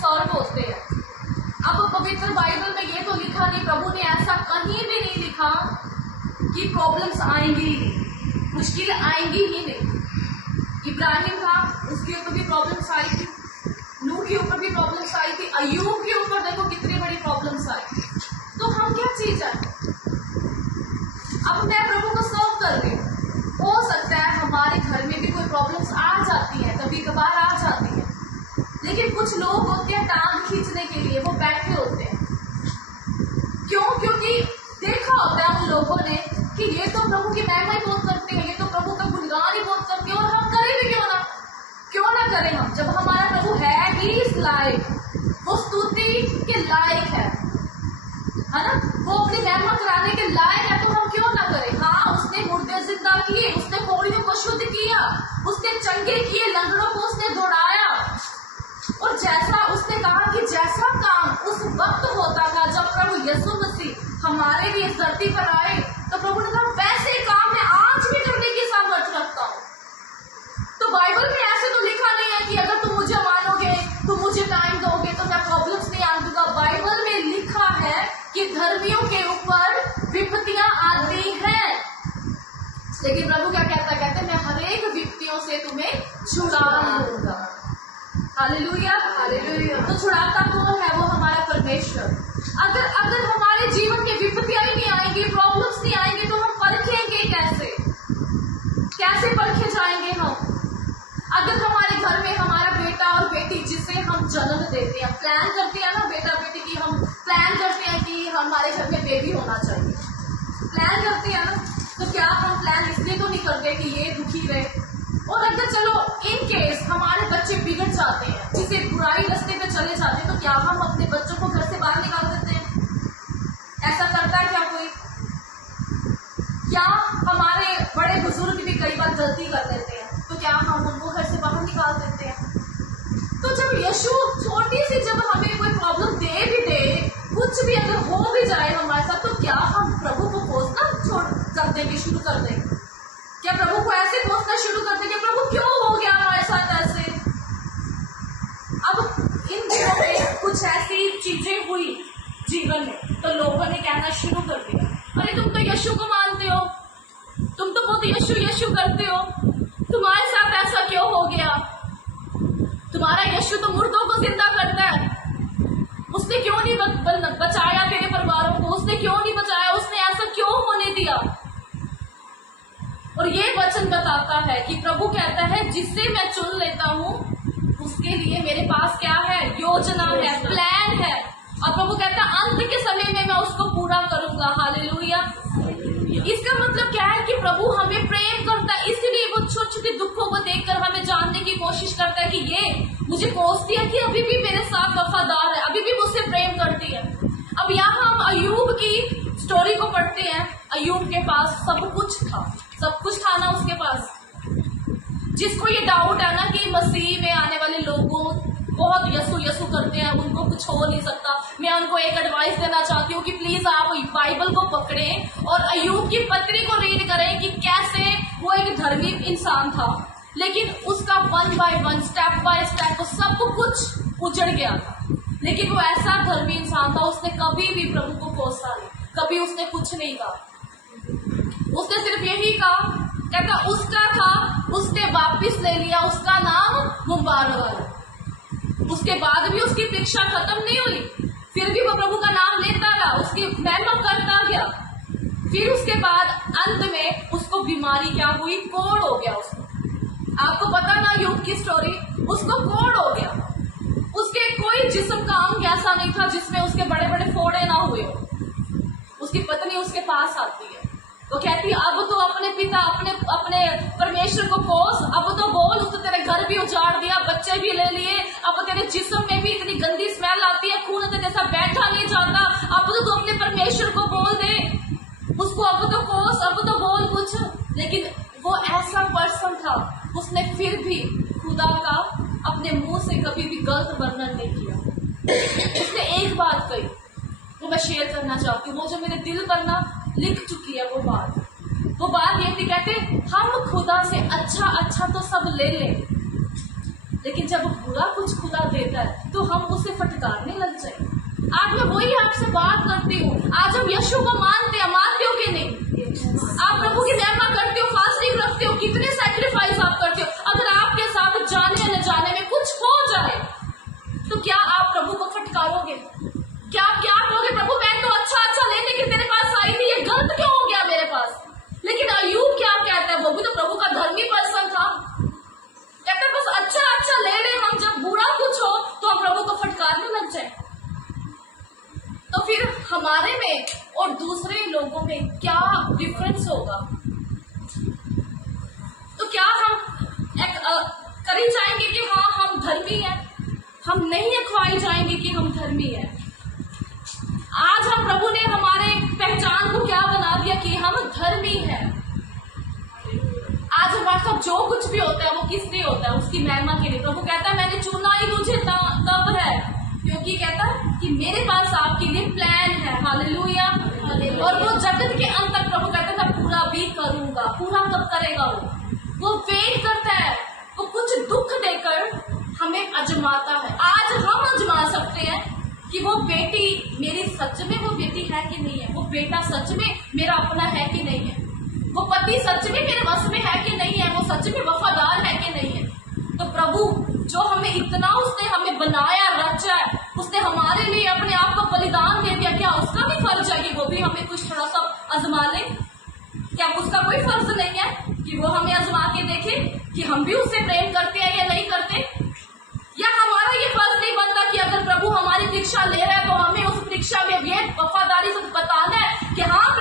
स्वर्ग होते हैं। अब पवित्र बाइबल में ये तो लिखा नहीं, प्रभु ने ऐसा कहीं भी नहीं लिखा कि प्रॉब्लम्स आएंगी ही नहीं, मुश्किलें आएंगी ही नहीं। इब्राहिम था, उसके ऊपर भी प्रॉब्लम्स आई थी, नूह के ऊपर भी प्रॉब्लम्स आई थी, अय्यूब के ऊपर देखो कितनी बड़ी प्रॉब्लम्स आई। तो हम क्या चीज है, अब मैं प्रभु को सर्व कर रही हूँ, हो सकता है हमारे घर में भी कोई प्रॉब्लम्स आ जाती है, कभी कभार आ जाती है, लेकिन कुछ लोग होते हैं टांग खींचने के लिए वो बैठे होते हैं। क्यों? क्योंकि देखा होता है उन लोगों ने कि ये तो प्रभु की महिमा ही बहुत करते हैं, ये तो प्रभु का गुणगान ही बहुत करते हैं, और हम करें भी क्यों ना करें हम, जब हमारा प्रभु है ही इस लायक, वो स्तुति के लायक है ना, वो अपनी महिमा कराने के लायक है, तो हम क्यों ना करें। हाँ, उसने मुर्दे जिंदा किए, उसने कोड़ियों को शुद्ध किया, उसने चंगे किए, लंगड़ों को उसने दौड़ाया, और जैसा उसने कहा कि जैसा काम उस वक्त होता था जब प्रभु यीशु मसीह हमारे लिए इस धरती पर आए, तो प्रभु ने कहा वैसे काम मैं आज भी करने की सामर्थ्य रखता हूँ। तो बाइबल में ऐसे तो लिखा नहीं है कि अगर तुम मुझे मानोगे, तुम मुझे टाइम दोगे तो मैं प्रॉब्लम्स नहीं आने दूंगा। बाइबल में लिखा है कि धर्मियों के ऊपर विपत्तियां आती हैं, लेकिन प्रभु क्या कहता है, कहते मैं हर एक विपत्तियों से तुम्हें छुड़ा लूंगा। Hallelujah, hallelujah. तो छुड़ाता कौन है? वो हमारा परमेश्वर। अगर हमारे जीवन में विपत्तियां ही नहीं आएंगी, प्रॉब्लम्स नहीं आएंगी, तो हम परखेंगे कैसे परखे जाएंगे हम? अगर हमारे घर में हमारा बेटा और बेटी जिसे हम जन्म देते हैं, प्लान करते हैं ना बेटा बेटी की, हम प्लान करते हैं कि हमारे घर में बेबी होना चाहिए, प्लान करते हैं ना, तो क्या हम प्लान इसलिए तो नहीं करते कि ये दुखी रहे? और अगर चलो इन केस हमारे बच्चे बिगड़ जाते हैं, जिसे बुराई रास्ते पे चले जाते हैं, तो क्या हम अपने बच्चों को घर से बाहर निकाल देते हैं? ऐसा करता है क्या कोई? क्या हमारे बड़े बुजुर्ग भी कई बार गलती कर देते हैं, तो क्या हम उनको घर से बाहर निकाल देते हैं? तो जब यीशु छोटी सी जब हमें कोई प्रॉब्लम दे भी दे, कुछ भी अगर हो भी जाए हमारे साथ, तो क्या हम प्रभु को कोसना कर देंगे, शुरू कर देंगे? क्या प्रभु को ऐसे कोसना शुरू कर देंगे, प्रभु क्यों हो गया हमारे साथ ऐसे? अब इन दिनों में कुछ ऐसी चीजें हुई जीवन में, तो लोगों ने कहना शुरू कर दिया, अरे तुम तो यीशु को मानते हो, तुम तो बहुत यीशु यीशु करते हो, तुम्हारे साथ ऐसा क्यों हो गया? तुम्हारा यीशु तो मुर्दों को जिंदा करता है, उसने क्यों नहीं बचाया तेरे परिवारों को, उसने क्यों नहीं बचाया, उसने ऐसा क्यों होने दिया? और ये वचन बताता है कि प्रभु कहता है जिससे मैं चुन लेता हूँ उसके लिए मेरे पास क्या है? योजना है, प्लान है, और प्रभु कहता है अंत के समय में मैं उसको पूरा करूंगा। हालेलुया। इसका मतलब क्या है कि प्रभु हमें प्रेम करता है, इसलिए वो छोटे छोटे दुखों को देखकर हमें जानने की कोशिश करता है कि ये मुझे कोसती है कि अभी भी मेरे साथ वफादार है, अभी भी मुझसे प्रेम करती है। अब यहाँ हम अय्यूब की स्टोरी को पढ़ते हैं। अय्यूब के पास सब कुछ था ना उसके पास। जिसको ये डाउट है ना कि मसीह में आने वाले लोगों बहुत यीशु यीशु करते हैं, उनको कुछ हो नहीं सकता, मैं उनको एक एडवाइस देना चाहती हूँ कि प्लीज आप बाइबल को पकड़ें और अय्यूब की पत्री को रीड करें कि कैसे वो एक धर्मी इंसान था, लेकिन उसका one by one, step by step सब कुछ उजड़ गया था। लेकिन वो ऐसा धर्मी इंसान था, उसने कभी भी प्रभु को कोसा नहीं, कभी उसने कुछ नहीं कहा। उसने सिर्फ यही कहा, कहता उसका था, उसने वापिस ले लिया, उसका नाम मुबारक है। उसके बाद भी उसकी परीक्षा खत्म नहीं हुई, फिर भी वो प्रभु का नाम लेता रहा, उसकी महिमा करता गया। फिर उसके बाद अंत में उसको बीमारी क्या हुई? कोढ़ हो गया उसको। आपको पता ना यूब की स्टोरी, उसको कोढ़ हो गया। उसके कोई जिस्म का अंग ऐसा नहीं था जिसमें उसके बड़े बड़े फोड़े ना हुए हो। उसकी पत्नी उसके पास आती है, वो कहती है अब तो अपने पिता अपने परमेश्वर को कोस, अब तो बोल, उसने तेरे घर भी उजाड़ दिया, बच्चे भी ले लिए, अब तेरे जिस्म में भी इतनी गंदी स्मेल आती है, खून तेरे जैसा बैठा नहीं जाता, अब तो तू अपने परमेश्वर को बोल दे, उसको अब तो कोस, अब तो बोल कुछ। लेकिन वो ऐसा पर्सन था, उसने फिर भी खुदा का अपने मुंह से कभी भी गलत वर्णन नहीं किया। उसने एक बात कही, वो मैं शेयर करना चाहती हूँ, वो जो मेरे दिल पर ना लिख चुकी है वो बात ये थी, कहते हम खुदा से अच्छा तो सब ले लें, लेकिन जब बुरा कुछ खुदा देता है तो हम उसे फटकारने लग जाए। आज मैं वही आपसे बात करती हूँ, आज हम यीशु को मानते हो कि नहीं? आप प्रभु की महिमा करते हो, फास्टिंग रखते हो, कितने सैक्रिफाइस आप करते हो। अगर आपके साथ जाने या न जाने में कुछ हो जाए तो क्या आप प्रभु को फटकारोगे? क्या कहोगे, प्रभु मैं तो अच्छा लेने के तेरे पास आई थी, ये गलत क्यों हो गया मेरे पास? लेकिन अय्यूब क्या कहता है, वो भी तो प्रभु का धर्मी पर्सन था, कहता है बस अच्छा ले ले, हम जब बुरा कुछ हो तो हम प्रभु को फटकारने लग जाए। तो फिर हमारे में और दूसरे लोगों में क्या डिफरेंस होगा? तो क्या हम करी जाएंगे कि हाँ हम धर्मी हैं, हम नहीं अखवाई जाएंगे कि हम धर्मी हैं। आज हम प्रभु ने हमारे पहचान को क्या बना दिया कि हम धर्मी हैं। आज हमारे साथ जो कुछ भी होता है वो किस लिए होता है? उसकी महिमा के लिए। प्रभु कहता है मैंने चुना ही मुझे तब है क्योंकि कहता है कि मेरे पास आपके लिए प्लान है। हालेलुया। और वो जगत के अंत तक प्रभु कहता था पूरा भी करूंगा। पूरा कब करेगा? वो वेट करता है, वो कुछ दुख देकर हमें अजमाता है। आज हम अजमा सकते हैं कि वो बेटी मेरी सच में वो बेटी है कि नहीं है, वो बेटा सच में मेरा अपना है कि नहीं है, वो पति सच में मेरे वश में है कि नहीं है, वो सच में वफादार है कि नहीं है। तो प्रभु जो हमें इतना उसने हमें बनाया रचा है, उसने हमारे लिए अपने आप को बलिदान दे दिया, क्या उसका भी फर्ज है कि वो भी हमें कुछ थोड़ा सा आजमा ले? क्या उसका कोई फर्ज नहीं है कि वो हमें आजमा के देखे कि हम भी उससे प्रेम करते हैं या नहीं करते? या हमारा ये फर्ज नहीं बनता कि अगर प्रभु हमारी परीक्षा ले रहा है तो हमें उस परीक्षा में ये वफादारी से बताना है कि हाँ